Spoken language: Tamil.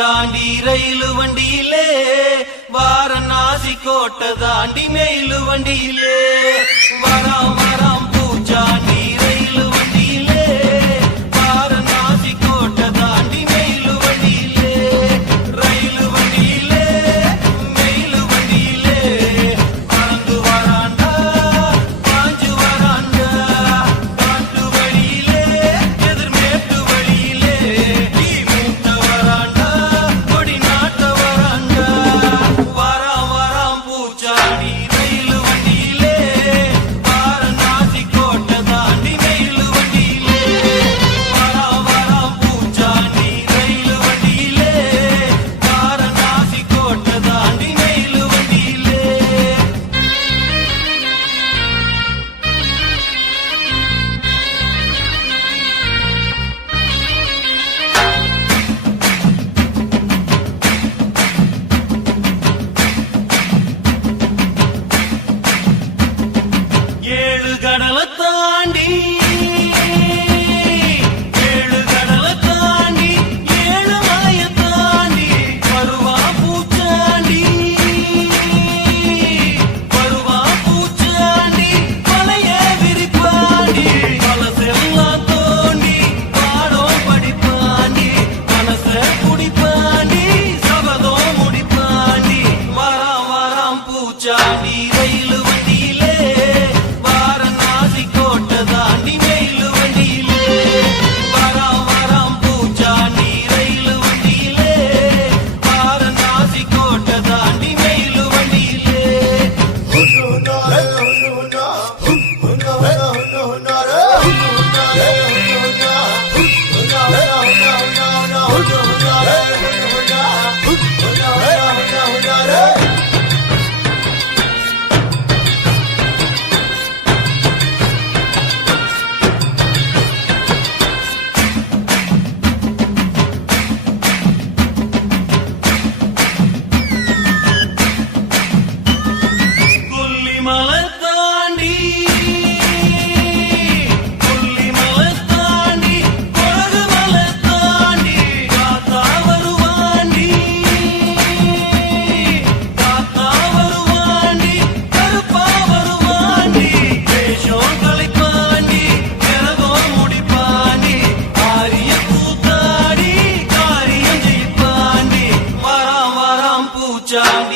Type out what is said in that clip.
பூச்சாண்டி ரயிலு வண்டியிலே வாரணாசி கோட்டை தாண்டி மெயிலு வண்டியிலே வராம் வராம் பூச்சாண்டி ரயிலு வண்டியிலே வாரணாசி கோட்டை தாண்டி மெயிலு வண்டியிலே ரயிலு வண்டியிலே மெயிலு வண்டியிலே பறந்து வராண்டா பாஞ்சு வராண்டா காட்டு வழியிலே எதிர்மேட்டு வழியிலே நீ மூட்ட வராண்டா கொடி நாட்ட வராண்டா வராம் வராம் பூச்சாண்டி ரயிலு வண்டியிலே வாரணாசி கோட்டை தாண்டி மெயிலு வண்டியிலே வராம் வராம் பூச்சாண்டி ரயிலு வண்டியிலே வாரணாசி கோட்டை தாண்டி மெயிலு வண்டியிலே ஏழு கடலை தாண்டி ஏழு கடலை தாண்டி ஏழு மலையை தாண்டி வருவா பூச்சாண்டி வருவா பூச்சாண்டி மலைய விரிப்பாண்டி மனசெல்லாம் தோண்டி பாடம் படிப்பாண்டி மனச குடிப்பாண்டி சபதம் முடிப்பாண்டி வராம் வராம் பூச்சாண்டி ரயிலு வண்டியிலே வாரணாசி கோட்டை தாண்டி மெயிலு வண்டியிலே வராம் வராம் பூச்சாண்டி ரயிலு வண்டியிலே வாரணாசி கோட்டை தாண்டி மெயிலு வண்டியிலே கொல்லிமலை தாண்டி கொல்லிமலை தாண்டி கொடகு மலை தாண்டி காத்தா வருவாண்டி காத்தா வருவாண்டி கருப்பா வருவாண்டி வேஷம் கலைப்பாண்டி கிரகம் முடிப்பாண்டி ஆரிய கூத்தாடி காரியம் ஜெயிப்பாண்டி வராம் வராம் பூச்சாண்டி